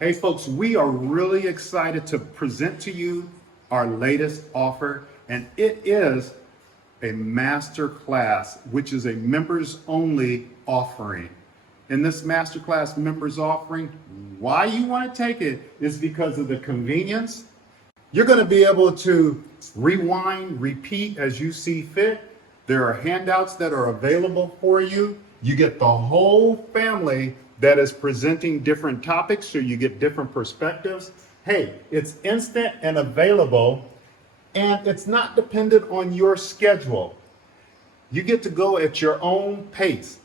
Hey folks, we are really excited to present to you our latest offer, and it is a Masterclass, which is a members only offering. In this Masterclass members offering, why you want to take it is because of the convenience. You're going to be able to rewind, repeat as you see fit. There are handouts that are available for you. You get the whole family that is presenting different topics, so you get different perspectives. Hey, it's instant and available, and it's not dependent on your schedule. You get to go at your own pace.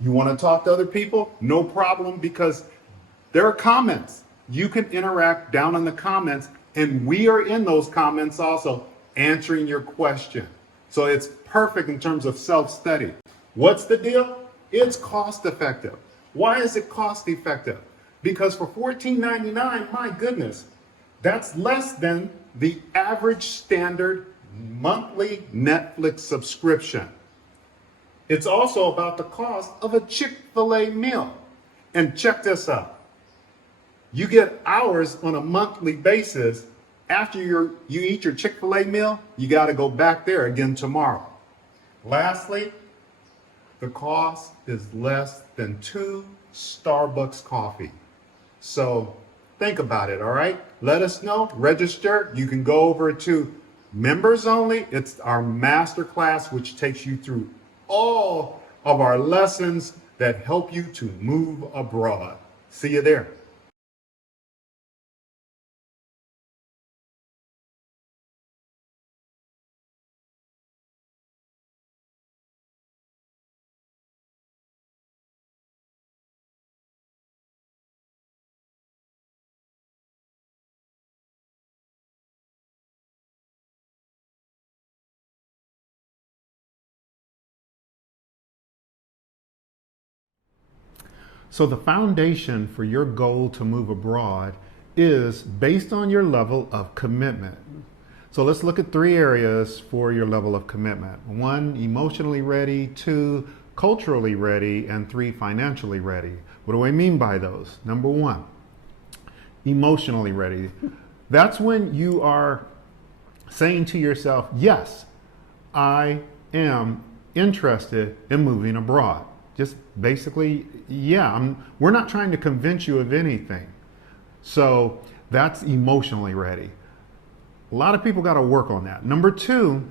You want to talk to other people? No problem, because there are comments. You can interact down in the comments, and we are in those comments also answering your question. So it's perfect in terms of self-study. What's the deal? It's cost effective. Why is it cost effective? Because for $14.99, my goodness, that's less than the average standard monthly Netflix subscription. It's also about the cost of a Chick-fil-A meal. And check this out. You get hours on a monthly basis. After you eat your Chick-fil-A meal, you got to go back there again tomorrow. Lastly, the cost is less than 2 Starbucks coffee. So think about it, all right? Let us know, register. You can go over to members only. It's our masterclass, which takes you through all of our lessons that help you to move abroad. See you there. So the foundation for your goal to move abroad is based on your level of commitment. So let's look at 3 areas for your level of commitment. 1, emotionally ready. 2, culturally ready. And 3, financially ready. What do I mean by those? Number 1, emotionally ready. That's when you are saying to yourself, yes, I am interested in moving abroad. Just basically, yeah, we're not trying to convince you of anything. So that's emotionally ready. A lot of people got to work on that. Number 2,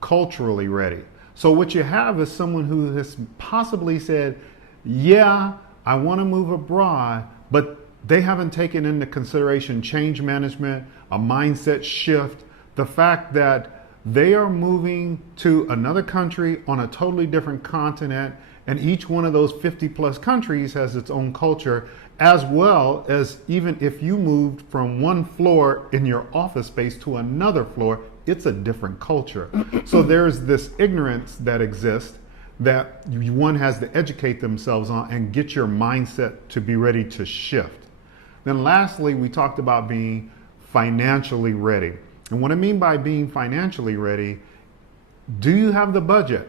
culturally ready. So what you have is someone who has possibly said, yeah, I want to move abroad, but they haven't taken into consideration change management, a mindset shift, the fact that they are moving to another country on a totally different continent, and each one of those 50 plus countries has its own culture, as well as even if you moved from one floor in your office space to another floor, it's a different culture. So there's this ignorance that exists that one has to educate themselves on and get your mindset to be ready to shift. Then lastly, we talked about being financially ready. And what I mean by being financially ready, do you have the budget?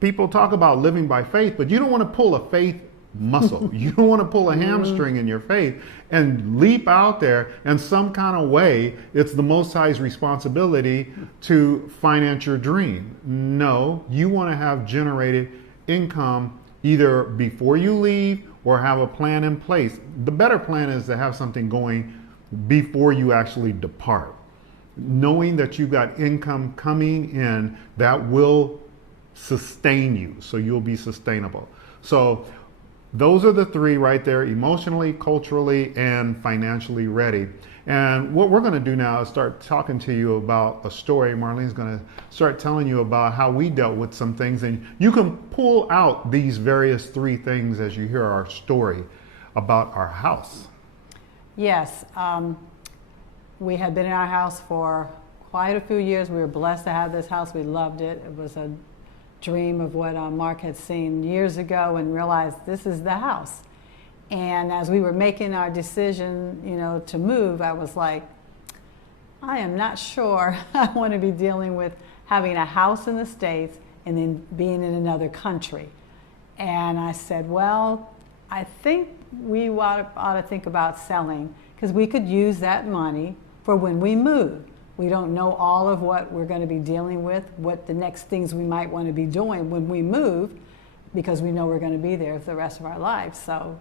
People talk about living by faith, but you don't want to pull a faith muscle. You don't want to pull a hamstring in your faith and leap out there, and some kind of way it's the Most High's responsibility to finance your dream. No, you want to have generated income either before you leave or have a plan in place. The better plan is to have something going before you actually depart, knowing that you've got income coming in that will sustain you, so you'll be sustainable. So those are the 3 right there: emotionally, culturally, and financially ready. And what we're going to do now is start talking to you about a story. Marlene's going to start telling you about how we dealt with some things, and you can pull out these various 3 things as you hear our story about our house. Yes, we had been in our house for quite a few years. We were blessed to have this house. We loved it. It was a dream of what Mark had seen years ago, and realized this is the house. And as we were making our decision, to move, I was like, I am not sure I want to be dealing with having a house in the States and then being in another country. And I said, well, I think we ought to think about selling, because we could use that money for when we move. We don't know all of what we're going to be dealing with, what the next things we might want to be doing when we move, because we know we're going to be there for the rest of our lives. So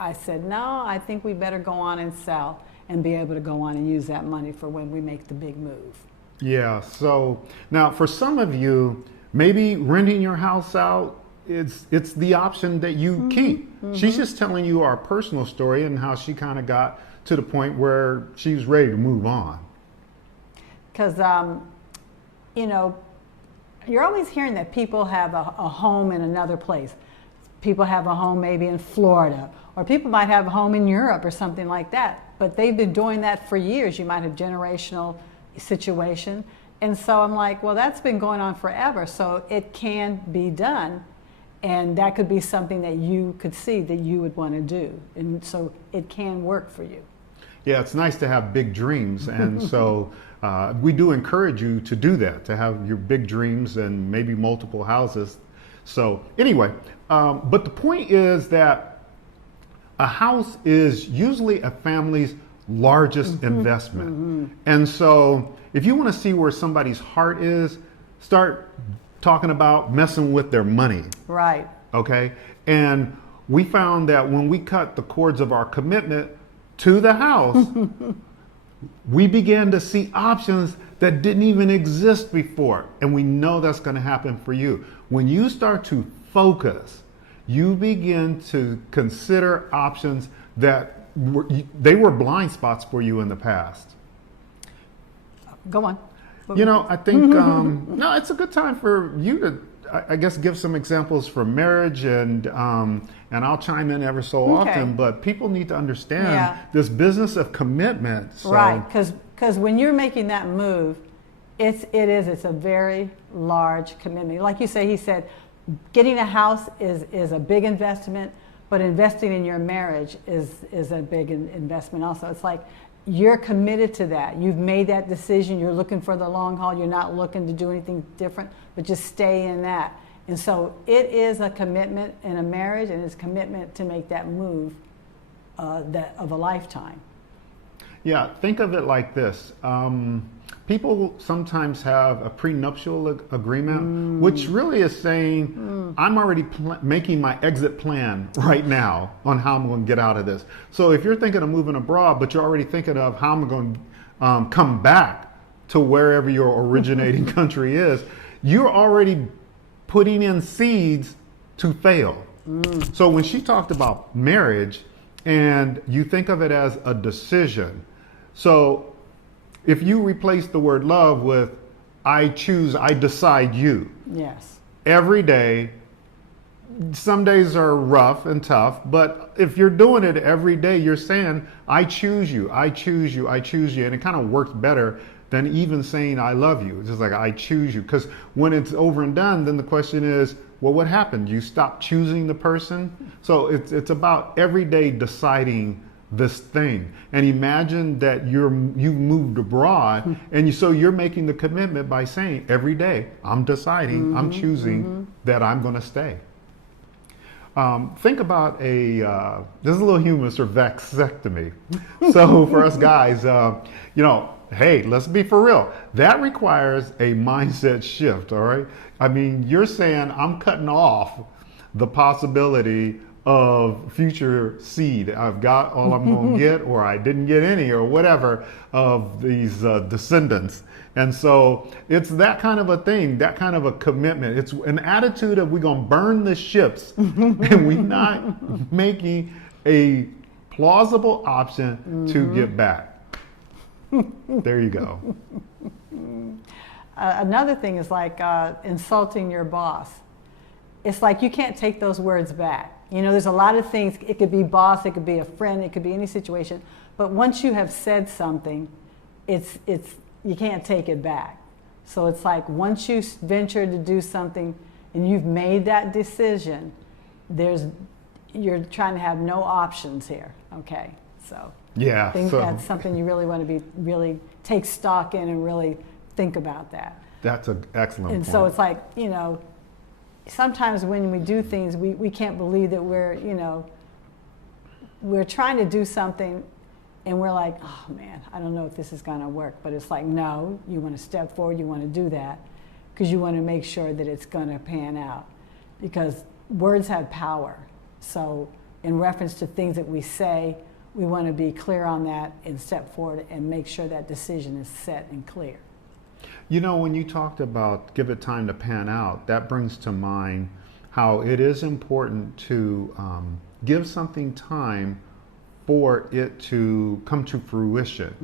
I said, no, I think we better go on and sell and be able to go on and use that money for when we make the big move. Yeah, so now for some of you, maybe renting your house out, it's the option that you keep. She's just telling you our personal story and how she kind of got to the point where she was ready to move on. Because, you know, you're always hearing that people have a home in another place. People have a home maybe in Florida, or people might have a home in Europe or something like that. But they've been doing that for years. You might have generational situation. And so I'm like, well, that's been going on forever. So it can be done. And that could be something that you could see that you would want to do. And so it can work for you. Yeah, it's nice to have big dreams. And so we do encourage you to do that, to have your big dreams and maybe multiple houses. So anyway, but the point is that a house is usually a family's largest investment. And so if you want to see where somebody's heart is, start talking about messing with their money. Right. Okay. And we found that when we cut the cords of our commitment to the house, we began to see options that didn't even exist before. And we know that's going to happen for you. When you start to focus, you begin to consider options that they were blind spots for you in the past. Go on. You know, I think, no, it's a good time for you to, I guess, give some examples for marriage, and I'll chime in ever so often, but people need to understand this business of commitment. So. Right, because when you're making that move, it's a very large commitment. Like you say, he said, getting a house is a big investment, but investing in your marriage is a big investment also. It's like, you're committed to that. You've made that decision. You're looking for the long haul. You're not looking to do anything different, but just stay in that. And so it is a commitment in a marriage, and it's a commitment to make that move of a lifetime. Yeah, think of it like this. People sometimes have a prenuptial agreement, which really is saying, I'm already making my exit plan right now on how I'm going to get out of this. So if you're thinking of moving abroad, but you're already thinking of how I'm going to come back to wherever your originating country is, you're already putting in seeds to fail. So when she talked about marriage, and you think of it as a decision, so if you replace the word love with I choose, I decide you. Yes. Every day, some days are rough and tough, but if you're doing it every day, you're saying, I choose you, I choose you, I choose you. And it kind of works better than even saying I love you. It's just like I choose you. Because when it's over and done, then the question is, well, what happened? You stop choosing the person? So it's about every day deciding this thing. And imagine that you've moved abroad, and so you're making the commitment by saying every day, I'm deciding, I'm choosing that I'm going to stay. Think about this is a little humorous, or vasectomy. So for us guys, you know, hey, let's be for real. That requires a mindset shift, all right? I mean, you're saying I'm cutting off the possibility of future seed. I've got all I'm going to get, or I didn't get any, or whatever, of these descendants. And so it's that kind of a thing, that kind of a commitment. It's an attitude of we're going to burn the ships and we're not making a plausible option to get back. There you go. Another thing is like insulting your boss. It's like you can't take those words back. You know, there's a lot of things. It could be boss, it could be a friend, it could be any situation. But once you have said something, it's you can't take it back. So it's like once you venture to do something and you've made that decision, you're trying to have no options here. Okay, so yeah, I think that's something you really want to really take stock in and really think about that. That's an excellent point. And so it's like, you know, sometimes when we do things, we can't believe that we're, you know, we're trying to do something and we're like, oh man, I don't know if this is going to work. But it's like, no, you want to step forward, you want to do that because you want to make sure that it's going to pan out, because words have power. So in reference to things that we say, we want to be clear on that and step forward and make sure that decision is set and clear. You know, when you talked about give it time to pan out, that brings to mind how it is important to give something time for it to come to fruition.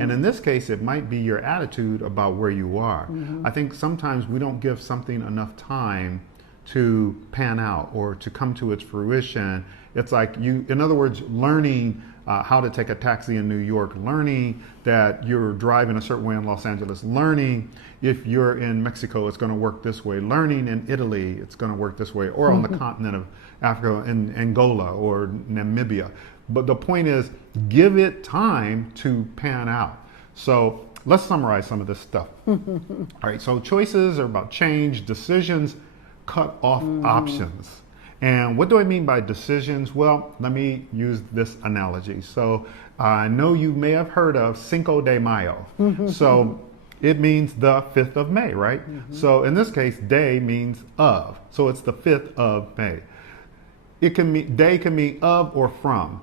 And in this case, it might be your attitude about where you are. I think sometimes we don't give something enough time to pan out or to come to its fruition. It's like in other words, learning how to take a taxi in New York, learning that you're driving a certain way in Los Angeles, learning if you're in Mexico, it's going to work this way, learning in Italy, it's going to work this way, or on the continent of Africa, in Angola or Namibia. But the point is, give it time to pan out. So let's summarize some of this stuff. All right, so choices are about change, decisions cut off options. And what do I mean by decisions? Well, let me use this analogy. So I know you may have heard of Cinco de Mayo. So it means the 5th of May, right? So in this case, day means of. So it's the 5th of May. It can mean, day can mean of or from.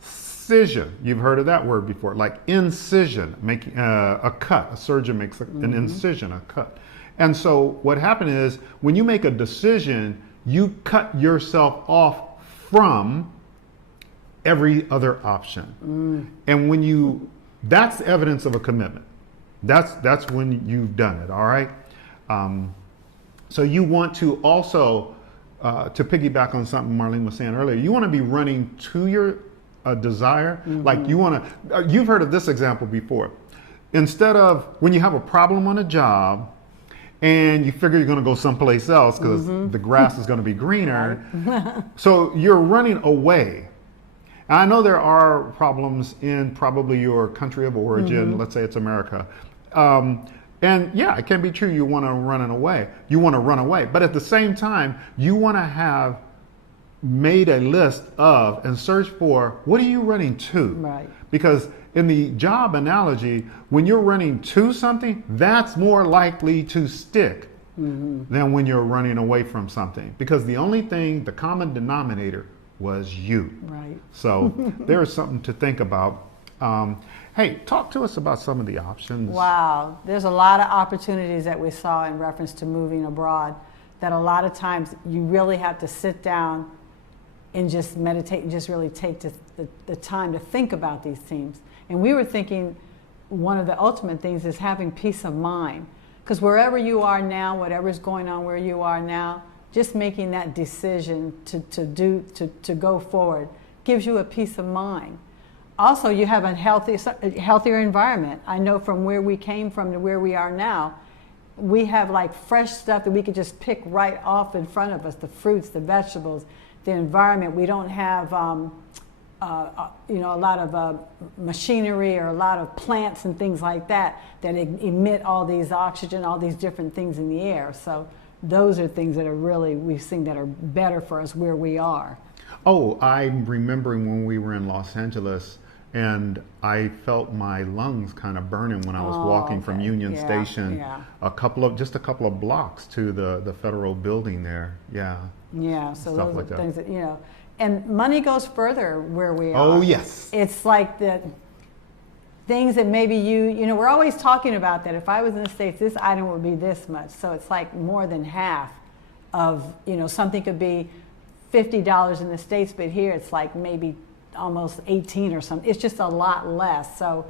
Incision, you've heard of that word before, like incision, making a cut. A surgeon makes an incision, a cut. And so what happened is when you make a decision, you cut yourself off from every other option. And when that's evidence of a commitment. That's when you've done it, all right? So you want to also, to piggyback on something Marlene was saying earlier, you want to be running to your desire. Like you want to, you've heard of this example before. Instead of when you have a problem on a job, and you figure you're going to go someplace else because the grass is going to be greener. So you're running away. And I know there are problems in probably your country of origin. Let's say it's America. And yeah, it can be true you want to run away. You want to run away. But at the same time, you want to have made a list of and search for what are you running to? Right. Because in the job analogy, when you're running to something, that's more likely to stick than when you're running away from something. Because the only thing, the common denominator was you. Right. So there's something to think about. Hey, talk to us about some of the options. Wow, there's a lot of opportunities that we saw in reference to moving abroad that a lot of times you really have to sit down and just meditate and just really take the time to think about these themes. And we were thinking one of the ultimate things is having peace of mind. Because wherever you are now, whatever's going on where you are now, just making that decision to go forward gives you a peace of mind. Also, you have a healthier environment. I know from where we came from to where we are now, we have like fresh stuff that we could just pick right off in front of us, the fruits, the vegetables, the environment. We don't have a lot of machinery or a lot of plants and things like that emit all these oxygen, all these different things in the air. So those are things that are really, we've seen that are better for us where we are. Oh, I'm remembering when we were in Los Angeles and I felt my lungs kind of burning when I was walking from Union Station, just a couple of blocks to the federal building there. Yeah. Yeah, so those are things that, and money goes further where we are. Oh, yes. It's like the things that maybe we're always talking about that. If I was in the States, this item would be this much. So it's like more than half of, something could be $50 in the States, but here it's like maybe almost 18 or something. It's just a lot less. So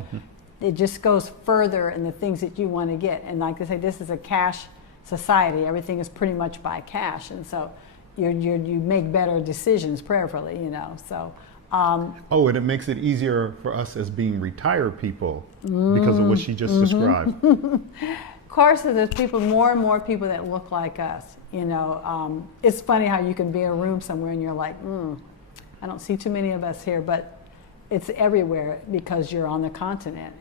it just goes further in the things that you want to get. And like I say, this is a cash society. Everything is pretty much by cash. And so you make better decisions prayerfully, so. And it makes it easier for us as being retired people because of what she just described. Of course, there's more and more people that look like us. It's funny how you can be in a room somewhere and you're like, I don't see too many of us here, but it's everywhere because you're on the continent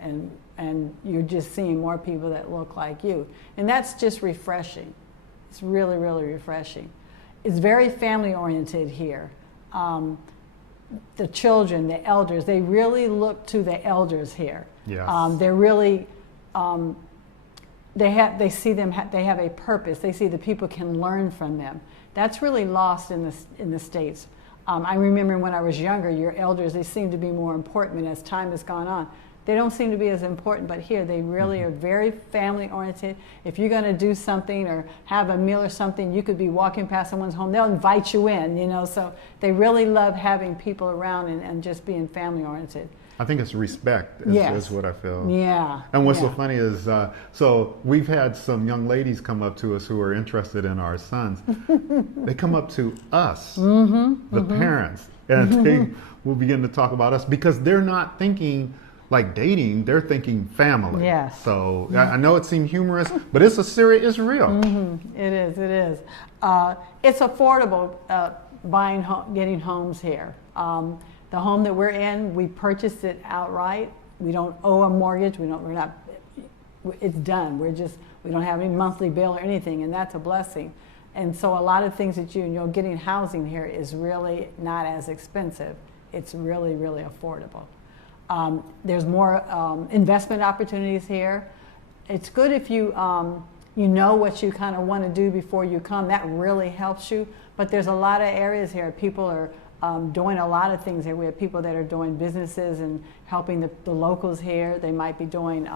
and you're just seeing more people that look like you. And that's just refreshing. It's really, really refreshing. It's very family oriented here. the children, the elders, they really look to the elders here. Yes. They're really, they have a purpose. They see the people can learn from them. That's really lost in the States. I remember when I was younger, your elders, they seem to be more important, and as time has gone on, they don't seem to be as important, but here they really are very family oriented. If you're going to do something or have a meal or something, you could be walking past someone's home, they'll invite you in, you know, so they really love having people around and just being family oriented. I think it's respect is what I feel. Yeah. And what's so funny is, so we've had some young ladies come up to us who are interested in our sons. They come up to us, the parents, and they will begin to talk about us because they're not thinking like dating, they're thinking family. Yes. So I know it seemed humorous, but it's it's real. It is. It's affordable getting homes here. The home that we're in, we purchased it outright. We don't owe a mortgage. It's done. We don't have any monthly bill or anything, and that's a blessing. And so a lot of things that getting housing here is really not as expensive. It's really, really affordable. There's more investment opportunities here. It's good if you know what you kind of want to do before you come. That really helps you. But there's a lot of areas here. People are doing a lot of things here. We have people that are doing businesses and helping the locals here. They might be doing,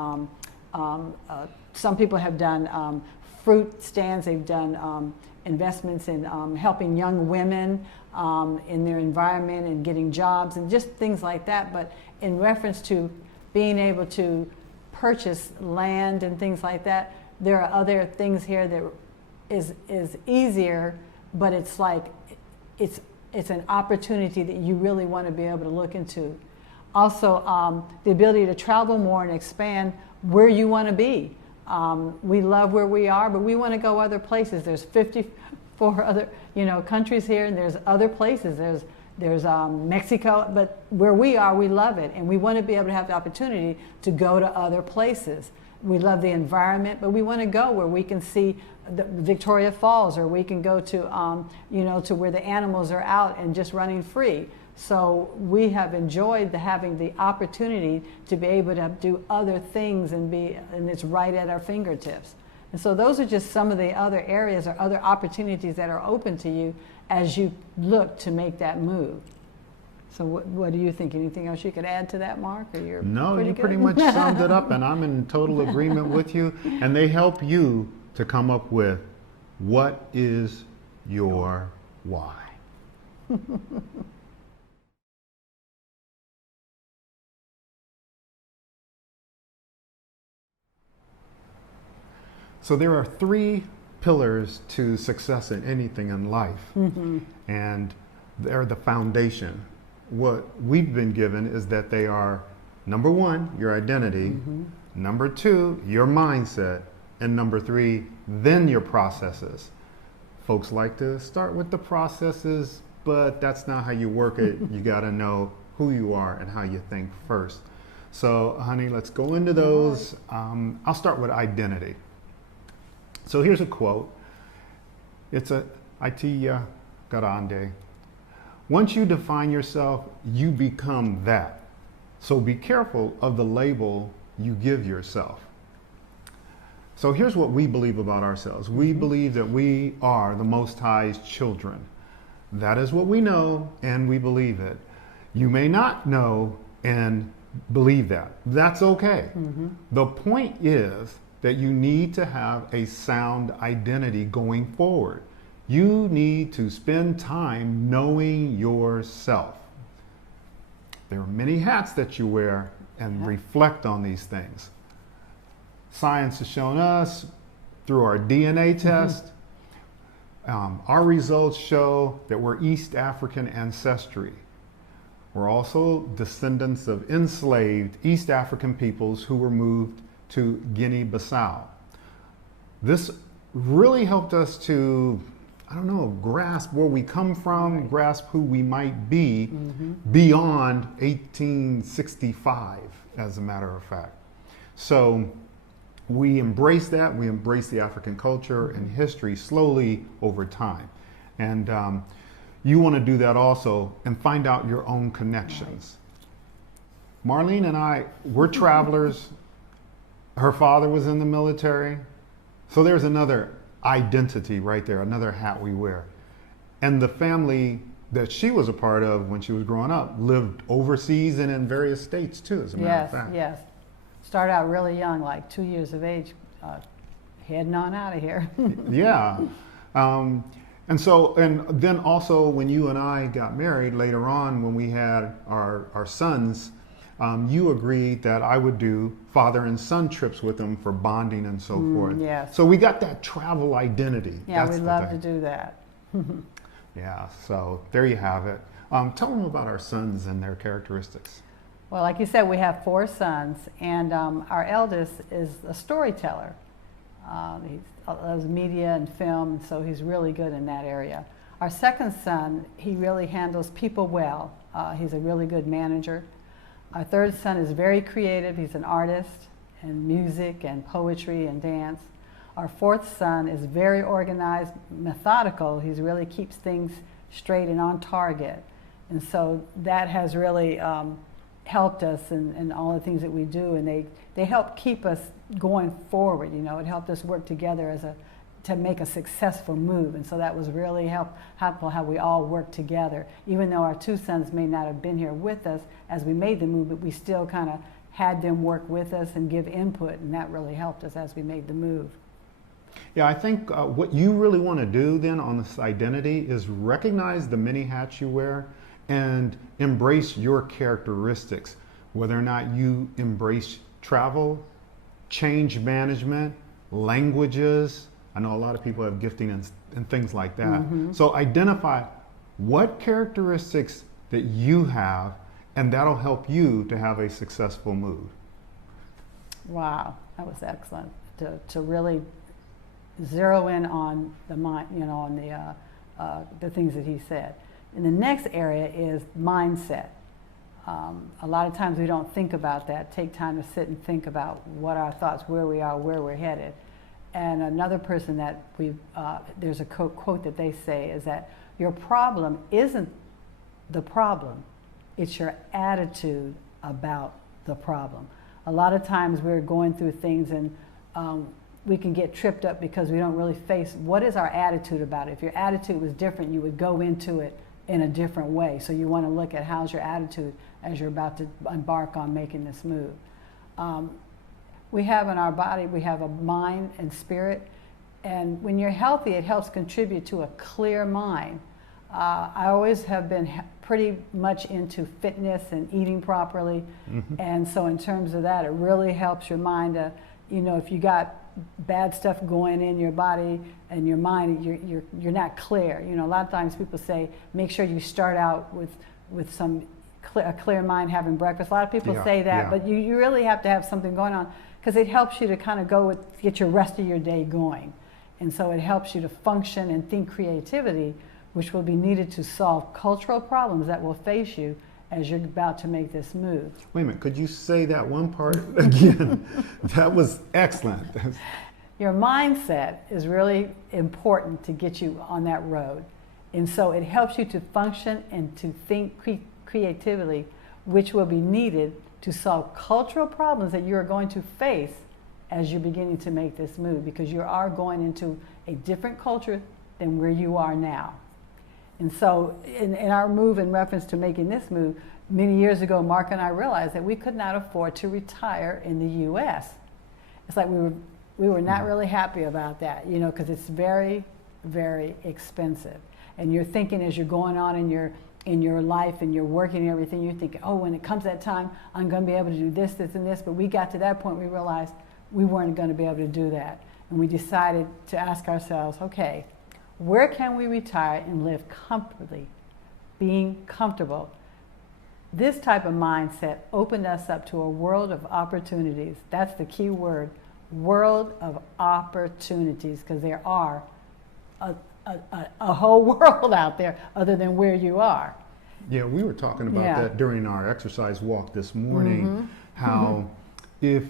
some people have done fruit stands. They've done investments in helping young women in their environment and getting jobs and just things like that. But in reference to being able to purchase land and things like that, there are other things here that is easier, but it's like it's an opportunity that you really want to be able to look into. Also, the ability to travel more and expand where you want to be. We love where we are, but we want to go other places. There's 54 other countries here, and there's other places. There's Mexico, but where we are, we love it, and we want to be able to have the opportunity to go to other places. We love the environment, but we want to go where we can see the Victoria Falls, or we can go to to where the animals are out and just running free. So we have enjoyed having the opportunity to be able to do other things and it's right at our fingertips. And so those are just some of the other areas or other opportunities that are open to you as you look to make that move. So what do you think? Anything else you could add to that, Mark? Or No, you pretty much summed it up, and I'm in total agreement with you. And they help you to come up with what is your why. So there are 3 pillars to success in anything in life, and they're the foundation. What we've been given is that they are, number 1, your identity, number 2, your mindset, and number 3, then your processes. Folks like to start with the processes, but that's not how you work it. You got to know who you are and how you think first. So, honey, let's go into those. I'll start with identity. So here's a quote. It's a IT Grande. Once you define yourself, you become that. So be careful of the label you give yourself. So here's what we believe about ourselves. We believe that we are the Most High's children. That is what we know, and we believe it. You may not know and believe that. That's okay. The point is that you need to have a sound identity going forward. You need to spend time knowing yourself. There are many hats that you wear, and reflect on these things. Science has shown us through our DNA test, our results show that we're East African ancestry. We're also descendants of enslaved East African peoples who were moved to Guinea-Bissau. This really helped us to, grasp where we come from, grasp who we might be beyond 1865, as a matter of fact. So we embrace that. We embrace the African culture and history slowly over time. And, you want to do that also and find out your own connections. Marlene and I, we're travelers. Her father was in the military. So there's another identity right there, another hat we wear. And the family that she was a part of when she was growing up lived overseas and in various states too, as a matter of fact. Yes. Started out really young, like 2 years of age, heading on out of here. Yeah. And so, and then also when you and I got married later on, when we had our sons, you agreed that I would do father and son trips with them for bonding and so forth. Yes. So we got that travel identity. Yeah, That's we'd the love thing. to do that. Yeah, so there you have it. Tell them about our sons and their characteristics. Well, like you said, we have 4 sons, and our eldest is a storyteller. He loves media and film, and so he's really good in that area. Our second son, he really handles people well. He's a really good manager. Our third son is very creative. He's an artist in music and poetry and dance. Our fourth son is very organized, methodical. He really keeps things straight and on target. And so that has really helped us in all the things that we do, and they help keep us going forward. You know, it helped us work together to make a successful move, and so that was really helpful how we all worked together. Even though our 2 sons may not have been here with us as we made the move, but we still kind of had them work with us and give input, and that really helped us as we made the move. Yeah, I think what you really want to do then on this identity is recognize the many hats you wear and embrace your characteristics, whether or not you embrace travel, change management, languages. I know a lot of people have gifting and things like that. Mm-hmm. So identify what characteristics that you have, and that'll help you to have a successful move. Wow, that was excellent. To really zero in on the mind, you know, on the things that he said. And the next area is mindset. A lot of times we don't think about that, take time to sit and think about what our thoughts, where we are, where we're headed. And another person that there's a quote that they say is that your problem isn't the problem, it's your attitude about the problem. A lot of times we're going through things and we can get tripped up because we don't really face what is our attitude about it. If your attitude was different, you would go into it in a different way. So you want to look at how's your attitude as you're about to embark on making this move. We have in our body, we have a mind and spirit, and when you're healthy, it helps contribute to a clear mind. I always have been pretty much into fitness and eating properly, and so in terms of that, it really helps your mind to, you know, if you got bad stuff going in your body and your mind, you're not clear. You know, a lot of times people say, make sure you start out with a clear mind having breakfast. A lot of people say that, but you really have to have something going on because it helps you to kind of get your rest of your day going. And so it helps you to function and think creativity, which will be needed to solve cultural problems that will face you as you're about to make this move. Wait a minute, could you say that one part again? That was excellent. Your mindset is really important to get you on that road. And so it helps you to function and to think creatively, which will be needed to solve cultural problems that you're going to face as you're beginning to make this move, because you are going into a different culture than where you are now. And so in our move, in reference to making this move, many years ago, Mark and I realized that we could not afford to retire in the U.S. It's like we were not really happy about that, you know, because it's very, very expensive. And you're thinking as you're going on in your life and you're working and everything, you're thinking, oh, when it comes that time, I'm going to be able to do this, this, and this. But we got to that point, we realized we weren't going to be able to do that. And we decided to ask ourselves, okay, where can we retire and live comfortably, being comfortable? This type of mindset opened us up to a world of opportunities. That's the key word, world of opportunities, because there are a whole world out there other than where you are. Yeah, we were talking about that during our exercise walk this morning, how if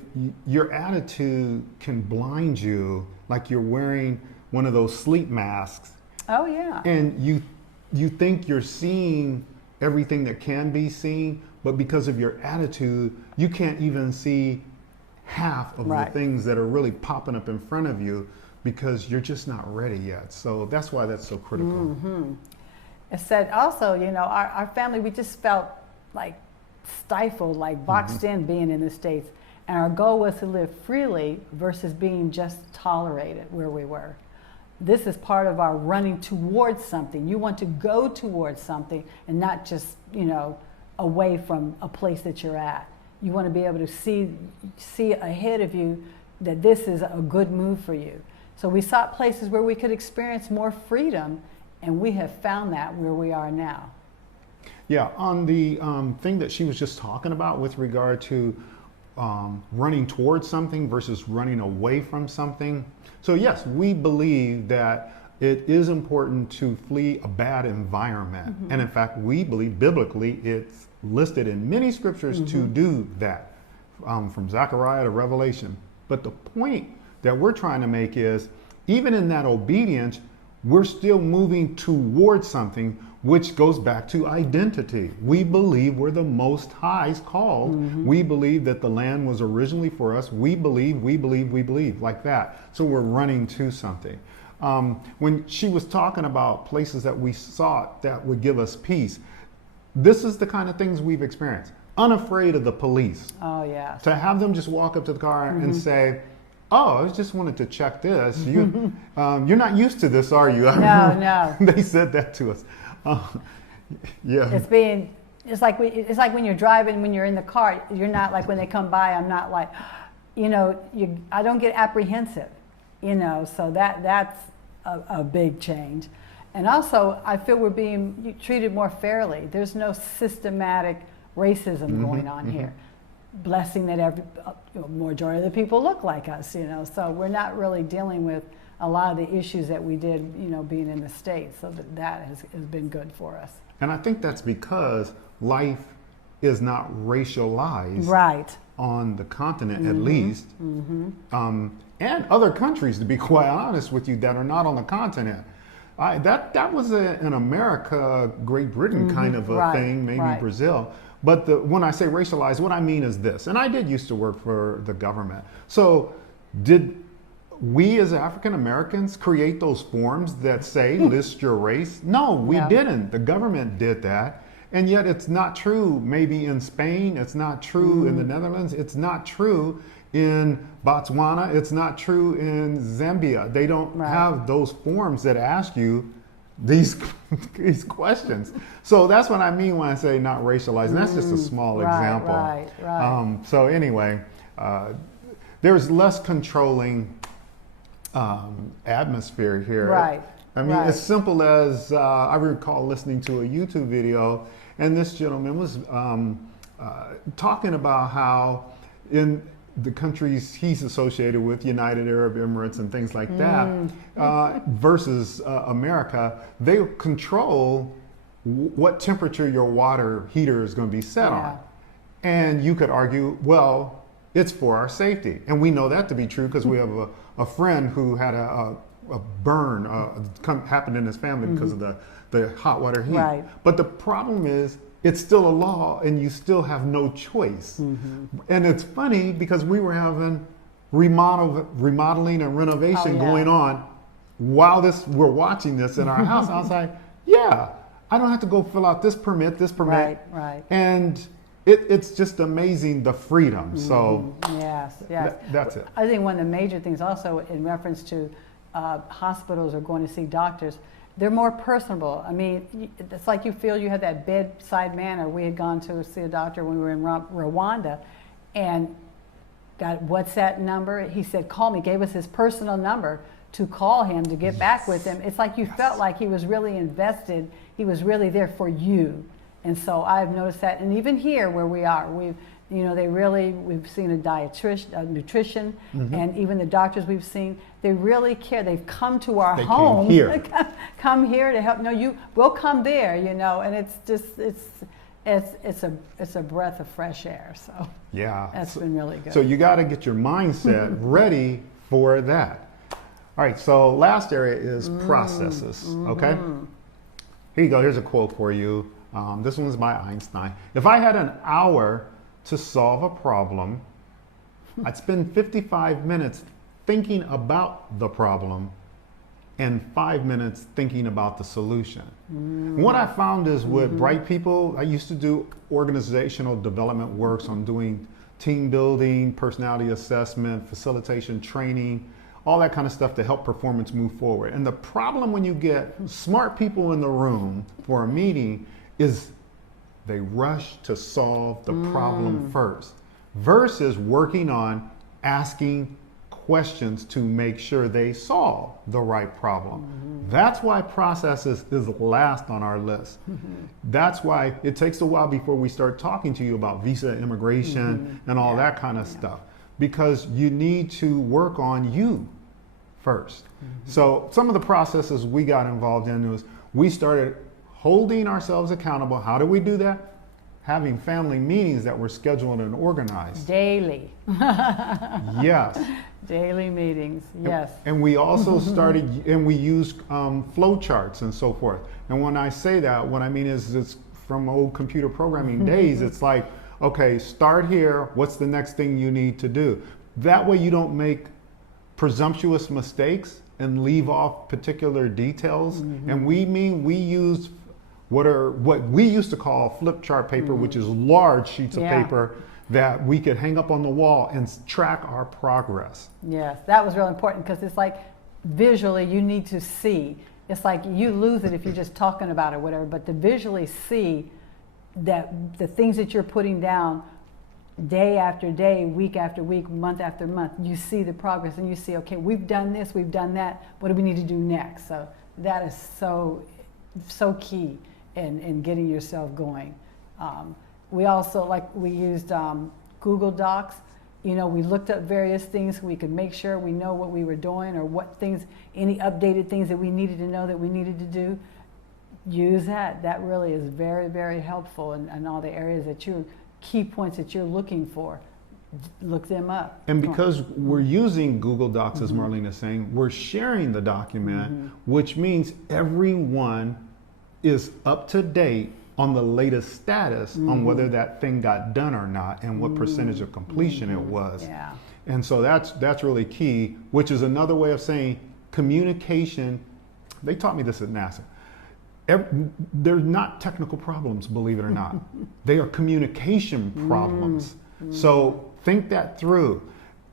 your attitude can blind you, like you're wearing one of those sleep masks. Oh, yeah. And you you think you're seeing everything that can be seen, but because of your attitude, you can't even see half of the things that are really popping up in front of you because you're just not ready yet. So that's why that's so critical. Mm-hmm. It said also, you know, our family, we just felt like stifled, like boxed in being in the States. And our goal was to live freely versus being just tolerated where we were. This is part of our running towards something. You want to go towards something and not just, you know, away from a place that you're at. You want to be able to see ahead of you that this is a good move for you. So we sought places where we could experience more freedom, and we have found that where we are now. Yeah, on the thing that she was just talking about with regard to running towards something versus running away from something. So yes, we believe that it is important to flee a bad environment. And in fact, we believe biblically it's listed in many scriptures to do that, from Zechariah to Revelation. But the point that we're trying to make is, even in that obedience, we're still moving towards something, which goes back to identity. We believe we're the Most High's called. We believe that the land was originally for us. We believe, like that. So we're running to something. When she was talking about places that we sought that would give us peace, this is the kind of things we've experienced. Unafraid of the police. Oh, yeah. To have them just walk up to the car and say, oh, I just wanted to check this. You're not used to this, are you? No. They said that to us. Yeah. It's like when you're driving, when you're in the car, you're not like when they come by, I'm not like, you know, I don't get apprehensive, you know, so that's a big change. And also, I feel we're being treated more fairly. There's no systematic racism going on here. Blessing that majority of the people look like us, you know, so we're not really dealing with a lot of the issues that we did, you know, being in the States. So that has been good for us. And I think that's because life is not racialized on the continent, at least, and other countries, to be quite honest with you, that are not on the continent. That was an America, Great Britain kind of a thing, maybe Brazil. But when I say racialized, what I mean is this, and I did used to work for the government. So did we as African Americans create those forms that say list your race? No, we didn't. The government did that. And yet it's not true maybe in Spain, it's not true in the Netherlands, it's not true in Botswana, it's not true in Zambia. They don't have those forms that ask you these questions. So that's what I mean when I say not racialized. And that's just a small example. Right. So anyway, there's less controlling atmosphere here. I mean, as simple as I recall listening to a YouTube video, and this gentleman was talking about how in the countries he's associated with, United Arab Emirates and things like that, versus America, they control what temperature your water heater is going to be set on. And you could argue, well, it's for our safety. And we know that to be true because we have a friend who had a burn happened in his family because of the hot water heat. But the problem is, it's still a law and you still have no choice. And it's funny because we were having remodeling and renovation going on while we're watching this in our house. I was like, yeah, I don't have to go fill out this permit. And it's just amazing, the freedom. So yes. That's it. I think one of the major things also in reference to hospitals or going to see doctors, they're more personable. I mean, it's like you feel you have that bedside manner. We had gone to see a doctor when we were in Rwanda and got WhatsApp number. He said, call me, gave us his personal number to call him, to get back with him. It's like you felt like he was really invested. He was really there for you. And so I've noticed that. And even here where we are, we've seen a dietitian, a nutrition, and even the doctors we've seen, they really care. They've come to our home. Come here to help. No, we'll come there, you know, and it's just, it's a breath of fresh air. So that's been really good. So you got to get your mindset ready for that. All right, so last area is processes, okay? Here you go. Here's a quote for you. This one's by Einstein. If I had an hour to solve a problem, I'd spend 55 minutes thinking about the problem and 5 minutes thinking about the solution. What I found is with bright people, I used to do organizational development works on doing team building, personality assessment, facilitation, training, all that kind of stuff to help performance move forward. And the problem when you get smart people in the room for a meeting is they rush to solve the problem first versus working on asking questions to make sure they solve the right problem. That's why processes is last on our list. That's why it takes a while before we start talking to you about visa immigration and all that kind of stuff, because you need to work on you first. So some of the processes we got involved in was we started holding ourselves accountable. How do we do that? Having family meetings that were scheduled and organized. Daily. Yes. Daily meetings, yes. And we also started, and we used flow charts and so forth. And when I say that, what I mean is it's from old computer programming days. It's like, okay, start here. What's the next thing you need to do? That way you don't make presumptuous mistakes and leave off particular details. And we use what we used to call flip chart paper, which is large sheets of paper that we could hang up on the wall and track our progress. Yes, that was real important, because it's like visually you need to see. It's like you lose it if you're just talking about it or whatever, but to visually see that the things that you're putting down day after day, week after week, month after month, you see the progress and you see, okay, we've done this, we've done that, what do we need to do next? So that is so key in getting yourself going. We also, we used Google Docs. You know, we looked up various things so we could make sure we know what we were doing, or what things, any updated things that we needed to know that we needed to do. Use that. That really is very, very helpful in all the areas that key points that you're looking for. Look them up. And because we're using Google Docs, as Marlene is saying, we're sharing the document, which means everyone is up to date on the latest status on whether that thing got done or not, and what percentage of completion it was. Yeah. And so that's really key, which is another way of saying communication. They taught me this at NASA. They're not technical problems, believe it or not. They are communication problems. So think that through.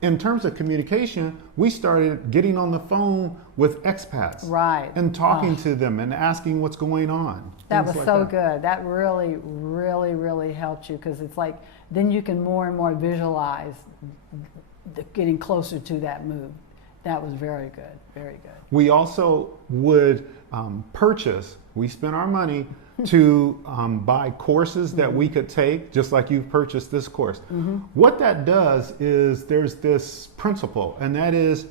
In terms of communication, we started getting on the phone with expats, right, and talking to them and asking what's going on. That was so good. That really, really, really helped you, because it's like then you can more and more visualize getting closer to that move. That was very good, very good. We also would purchase. We spent our money to buy courses that we could take, just like you've purchased this course. What that does is there's this principle, and that is,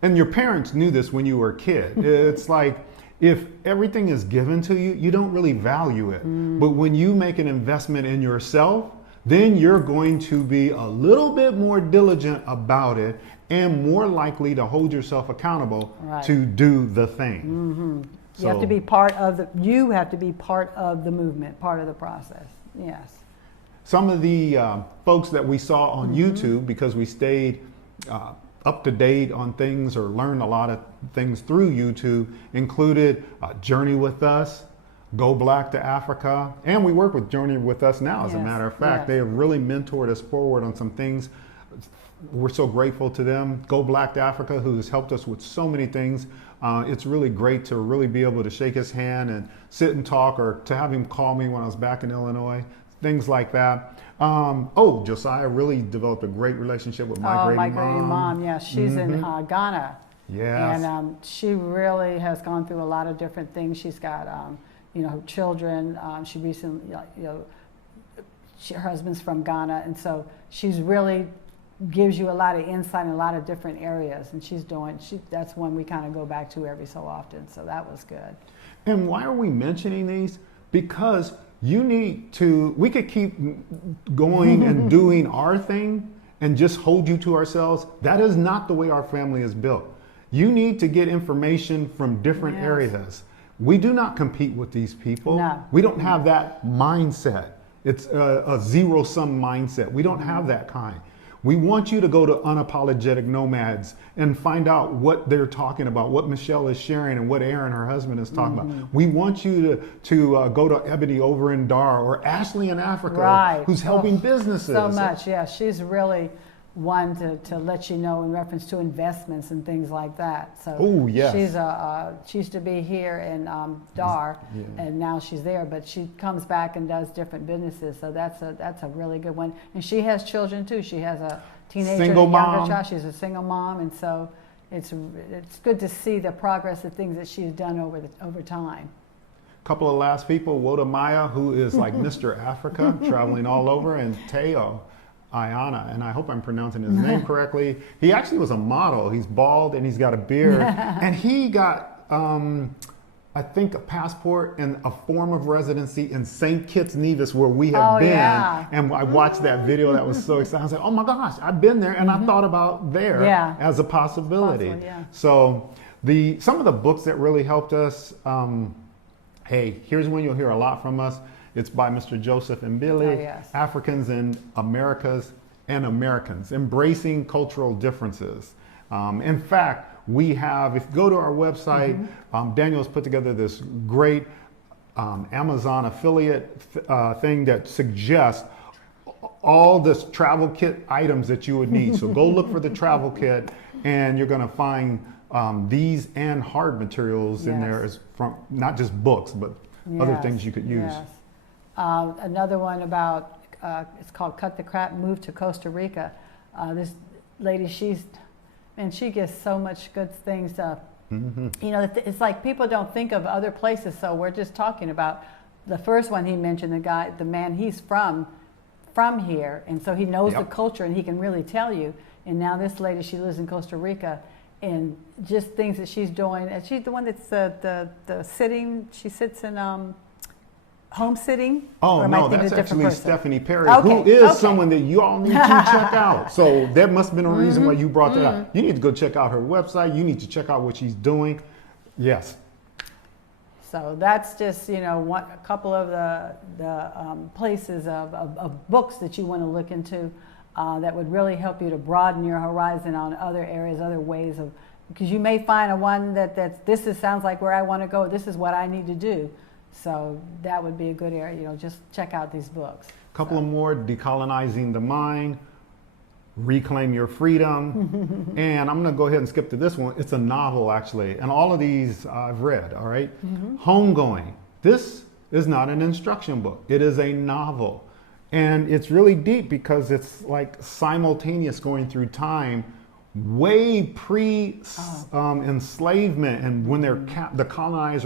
and your parents knew this when you were a kid, it's like if everything is given to you, you don't really value it. But when you make an investment in yourself, then you're going to be a little bit more diligent about it and more likely to hold yourself accountable to do the thing. You have to be part of you have to be part of the movement, part of the process. Yes. Some of the folks that we saw on YouTube, because we stayed up to date on things or learned a lot of things through YouTube, included Journey With Us, Go Black to Africa, and we work with Journey With Us now, as a matter of fact. They have really mentored us forward on some things. We're so grateful to them. Go Black to Africa, who's helped us with so many things. It's really great to really be able to shake his hand and sit and talk, or to have him call me when I was back in Illinois, things like that. Josiah really developed a great relationship with Migrating Mom. Yeah, she's in Ghana. Yes. And she really has gone through a lot of different things. She's got, children. She recently, her husband's from Ghana, and so she's really gives you a lot of insight in a lot of different areas, and that's one we kind of go back to every so often, so that was good. And why are we mentioning these? Because we could keep going and doing our thing and just hold you to ourselves. That is not the way our family is built. You need to get information from different areas. We do not compete with these people. No. We don't have that mindset. It's a zero-sum mindset. We don't have that kind. We want you to go to Unapologetic Nomads and find out what they're talking about, what Michelle is sharing and what Aaron, her husband, is talking about. We want you to go to Ebony over in Dar or Ashley in Africa, Right. who's helping businesses. So much, yeah. She's really one to let you know in reference to investments and things like that. So Oh, yes. she used to be here in Dar, Yeah. and now she's there. But she comes back and does different businesses. So that's a really good one. And she has children too. She has a teenager, Single and a younger mom. child. She's a single mom, and so it's good to see the progress of things that she's done over time. Couple of last people, Woda Maya, who is like Mr. Africa, traveling all over, and Teo Ayana, and I hope I'm pronouncing his name correctly. He actually was a model. He's bald and he's got a beard. And he got, I think, a passport and a form of residency in St. Kitts Nevis, where we have been. Yeah. And I watched that video. That was so exciting. I was like, oh my gosh, I've been there. And I thought about there as a possibility. So some of the books that really helped us, hey, here's one you'll hear a lot from us. It's by Mr. Joseph Mbili, Africans in Americas and Americans, Embracing Cultural Differences. In fact, we have, if you go to our website, Daniel's put together this great Amazon affiliate thing that suggests all this travel kit items that you would need. So go look for the travel kit, and you're going to find these and hard materials in there, from not just books, but other things you could use. Another one about, it's called Cut the Crap, Move to Costa Rica. This lady, she gets so much good things. You know, it's like people don't think of other places, so we're just talking about the first one he mentioned, the man, he's from here, and so he knows the culture and he can really tell you. And now this lady, she lives in Costa Rica, and just things that she's doing. And she's the one that's the sitting, she sits in home sitting? Oh, no, that's actually Stephanie Perry, who is someone that you all need to check out. So that must have been a reason why you brought that up. You need to go check out her website. You need to check out what she's doing. Yes. So that's just, you know, a couple of the places of books that you want to look into that would really help you to broaden your horizon on other areas, other ways of, because you may find a one this sounds like where I want to go. This is what I need to do. So that would be a good area, you know, just check out these books. A couple of more, Decolonizing the Mind, Reclaim Your Freedom. And I'm going to go ahead and skip to this one. It's a novel, actually. And all of these I've read, all right? Homegoing. This is not an instruction book. It is a novel. And it's really deep because it's like simultaneous going through time, way pre-enslavement, and when the colonizers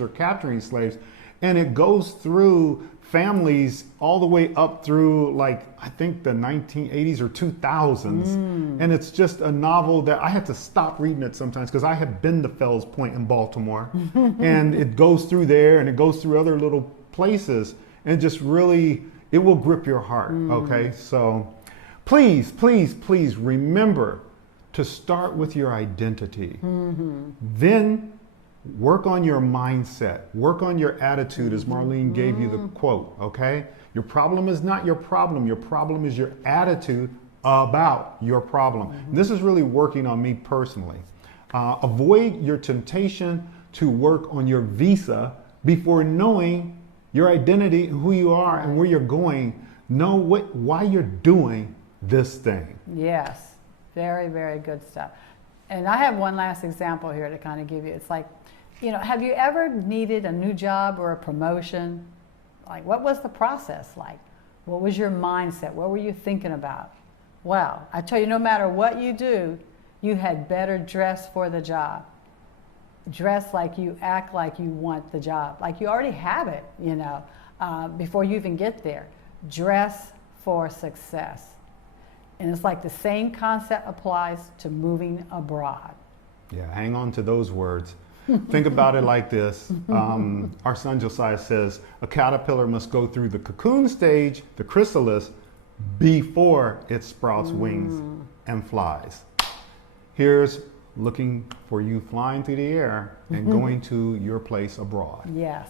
are capturing slaves, and it goes through families all the way up through, like, I think the 1980s or 2000s. And it's just a novel that I had to stop reading it sometimes because I had been to Fells Point in Baltimore. And it goes through there and it goes through other little places, and just really, it will grip your heart. Okay, so please, please, please remember to start with your identity. Then work on your mindset, work on your attitude, as Marlene gave you the quote, okay? Your problem is not your problem is your attitude about your problem. This is really working on me personally. Avoid your temptation to work on your visa before knowing your identity, who you are, and where you're going. Know why you're doing this thing. Yes, very, very good stuff. And I have one last example here to kind of give you. It's like, you know, have you ever needed a new job or a promotion? Like, what was the process like? What was your mindset? What were you thinking about? Well, I tell you, no matter what you do, you had better dress for the job. Dress like you act like you want the job, like you already have it, you know, before you even get there. Dress for success. And it's like the same concept applies to moving abroad. Yeah, hang on to those words. Think about it like this. Our son Josiah says, a caterpillar must go through the cocoon stage, the chrysalis, before it sprouts wings and flies. Here's looking for you flying through the air and going to your place abroad. Yes.